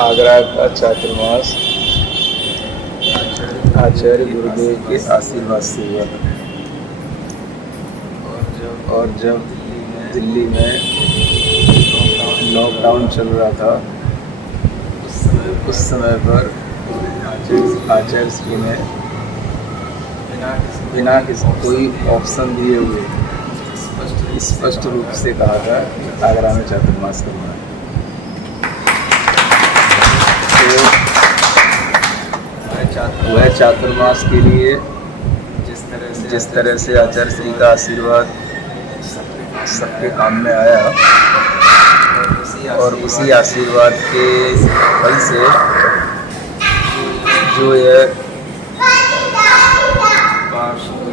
आगरा का चातुर्मास आचार्य गुरुदेव के आशीर्वाद से हुआ। और जब दिल्ली में लॉकडाउन चल रहा था उस समय पर आचार्य श्री ने बिना किसी कोई ऑप्शन दिए हुए स्पष्ट रूप से कहा था कि आगरा में चातुर्मास करना है। तो वह चातुर्मास के लिए जिस तरह से आचार्य श्री का आशीर्वाद सबके काम में आया और उसी आशीर्वाद के फल से जो ये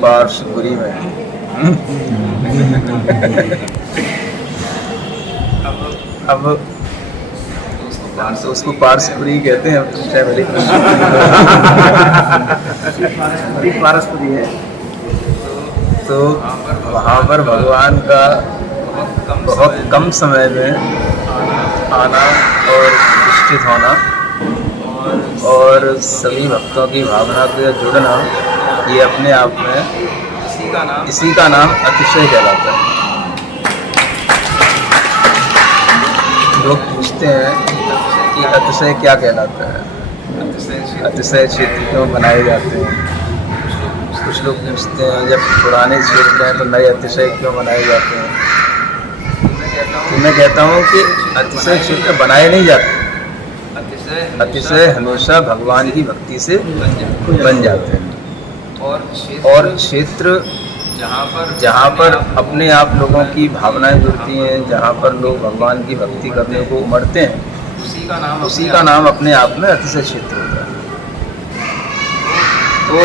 पार्श्वपुरी में अब तो उसको पार्श्वपुरी कहते हैं, पारसपुरी है। तो वहाँ पर भगवान का बहुत कम समय में आना और प्रतिष्ठित होना और सभी भक्तों की भावना से जुड़ना, ये अपने आप में इसी का नाम अतिशय कहलाता है। लोग पूछते हैं कि अतिशय क्या कहलाता है, अतिशय क्षेत्र क्यों बनाए जाते हैं। कुछ लोग पूछते हैं जब पुराने क्षेत्र हैं तो नए अतिशय क्यों बनाए जाते हैं। तो मैं कहता हूँ कि अतिशय क्षेत्र बनाए नहीं जाते, अतिशय हमेशा भगवान की भक्ति से बन जाते हैं। और क्षेत्र जहाँ पर अपने आप लोगों की भावनाएं जुड़ती हैं, जहाँ पर लोग भगवान की भक्ति करने को उमड़ते हैं, उसी का नाम अपने आप में अतिशय क्षेत्र होता है। तो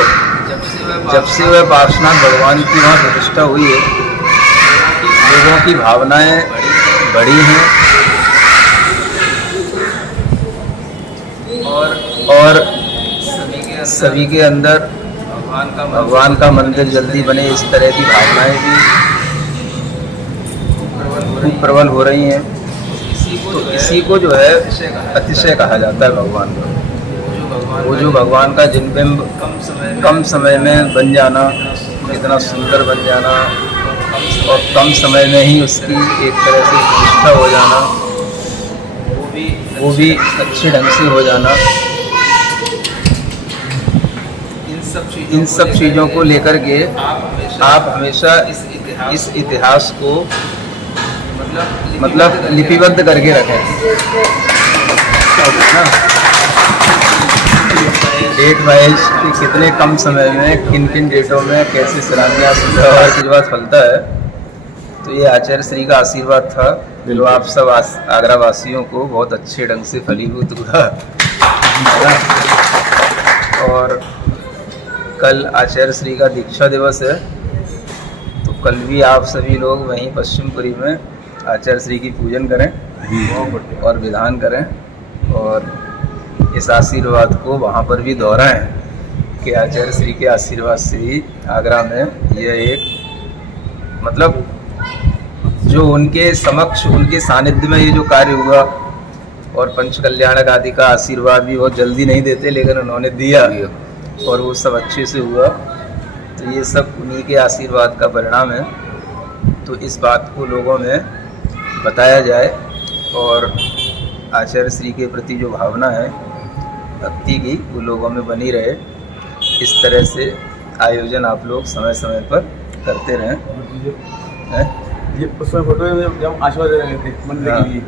जब से वह पार्श्वनाथ भगवान की वहाँ प्रतिष्ठा हुई है, लोगों की भावनाएं बढ़ी हैं और सभी के अंदर भगवान का मंदिर जल्दी बने, इस तरह की भावनाएं भी खूब प्रबल हो रही हैं। तो इसी को जो है अतिशय कहा जाता है भगवान का। वो जो भगवान का जिनबिंब कम समय में बन जाना, इतना सुंदर बन जाना और कम समय में ही उसकी एक तरह से प्रतिष्ठा हो जाना, वो भी अच्छे ढंग से हो जाना, इन सब चीज़ों को लेकर के आप हमेशा इस इतिहास को मतलब लिपिबद्ध करके रखें। डेट वाइज कि कितने कम समय में किन किन डेटों में कैसे शिलान्यास और के बाद फलता है। तो ये आचार्य श्री का आशीर्वाद था जो आप सब आगरा वासियों को बहुत अच्छे ढंग से फलीभूत हुआ। और कल आचार्य श्री का दीक्षा दिवस है, तो कल भी आप सभी लोग वहीं पश्चिमपुरी में आचार्य श्री की पूजन करें और विधान करें और इस आशीर्वाद को वहाँ पर भी दोहराएं कि आचार्य श्री के आशीर्वाद से ही आगरा में यह एक मतलब जो उनके समक्ष उनके सानिध्य में ये जो कार्य हुआ, और पंच कल्याणक आदि का आशीर्वाद भी बहुत जल्दी नहीं देते लेकिन उन्होंने दिया और वो सब अच्छे से हुआ। तो ये सब उन्हीं के आशीर्वाद का परिणाम है। तो इस बात को लोगों में बताया जाए और आचार्य श्री के प्रति जो भावना है भक्ति की वो लोगों में बनी रहे। इस तरह से आयोजन आप लोग समय समय पर करते रहें। ये उसमें फोटो जब आशीर्वाद दे रहे थे मंदिर के लिए,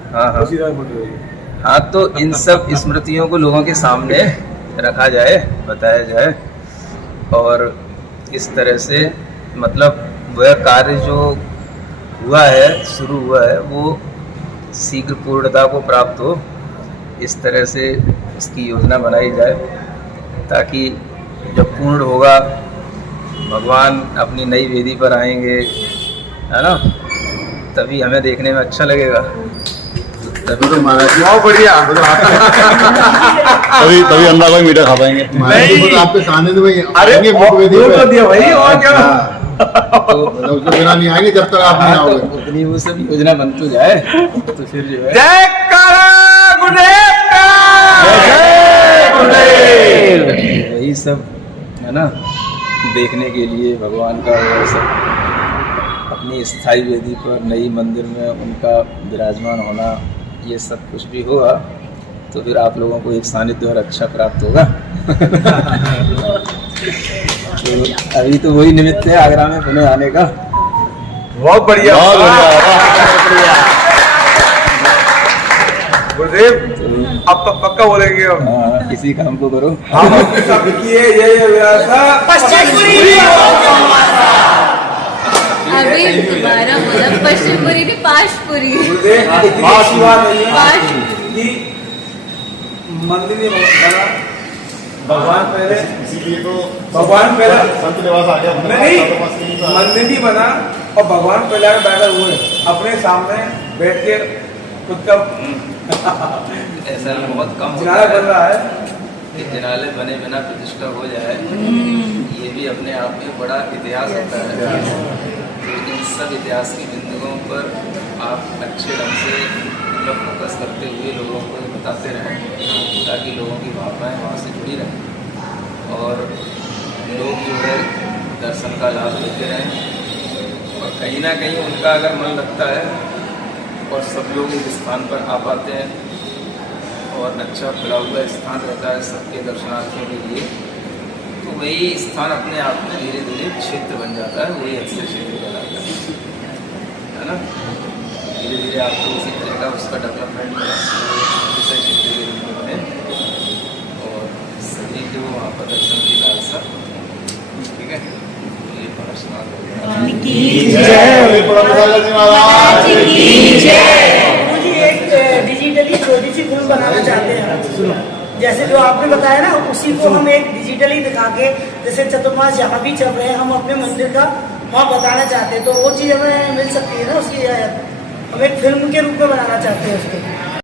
उसी तरह फोटो है। हाँ, तो इन सब स्मृतियों को लोगों के सामने रखा जाए, बताया जाए और इस तरह से मतलब वह कार्य जो हुआ है, शुरू हुआ है, वो शीघ्र पूर्णता को प्राप्त हो। इस तरह से इसकी योजना बनाई जाए ताकि जब पूर्ण होगा भगवान अपनी नई वेदी पर आएंगे, है ना, तभी हमें देखने में अच्छा लगेगा। तभी तो महाराज बहुत बढ़िया तभी अंदर कोई मीठा खा पाएंगे। नहीं आपके सामने तो भाई अरे तो दिया भाई और क्या तो उसके बिना नहीं आएंगे जब तक आप नहीं आओगे। उतनी वो सब योजना बन तो जाए तो फिर जो है जय कारा गुरुदेव का सब है ना देखने के लिए भगवान का वो सब अपनी स्थायी वेदी पर नई मंदिर में उनका विराजमान होना, ये सब कुछ भी होगा तो फिर आप लोगों को एक सानिध्य और अच्छा प्राप्त होगा। तो अभी तो वही निमित्त है आगरा में पुणे आने का। बहुत बढ़िया बहुत बढ़िया। गुरुदेव अब तो पक्का बोलेंगे हम। हाँ, इसी काम को करो। हम अपने सब किए ये विरासत अभी दोबारा बोला पश्चिमपुरी नहीं पाशपुरी। गुरुदेव इतनी अच्छी बात नहीं है कि मंदिर नहीं बना, भगवान पहले, इसीलिए तो भगवान पहले संत निवास आ गया। नहीं मंदिर नहीं बना और भगवान पहले आके बैठे हुए अपने सामने बैठ के खुद का ऐसा बहुत कम जिनाला बन रहा है कि जिनाले बने बिना प्रतिष्ठा हो जाए, ये भी अपने आप में बड़ा इतिहास होता है। तो इन सब इतिहास की बिंदुओं पर आप अच्छे ढंग से मतलब फोकस करते हुए लोगों को बताते रहें ताकि लोगों की भावनाएं वहाँ से जुड़ी रहें और लोग जो है दर्शन का लाभ लेते रहें और कहीं ना कहीं उनका अगर मन लगता है और सब लोग इस स्थान पर आ पाते हैं और अच्छा खुला हुआ स्थान रहता है सबके दर्शनार्थियों के लिए, तो वही स्थान अपने आप में धीरे धीरे क्षेत्र बन जाता है, वही अक्षर क्षेत्र कहलाता है ना। धीरे धीरे आपको उसी तरह का उसका डेवलपमेंट विषय क्षेत्र के रूप में बने और सभी को वहाँ पर दर्शन की लालसा, ठीक है। ये प्रार्थना मुझे एक डिजिटली छोटी सी फिल्म बनाना चाहते हैं, जैसे जो आपने बताया ना उसी को हम एक डिजिटली दिखा के, जैसे चतुर्मास जहाँ भी चल रहे हैं हम अपने मंदिर का वहाँ बताना चाहते हैं, तो वो चीज़ हमें मिल सकती है ना उसकी, हम एक फिल्म के रूप में बनाना चाहते हैं उसको।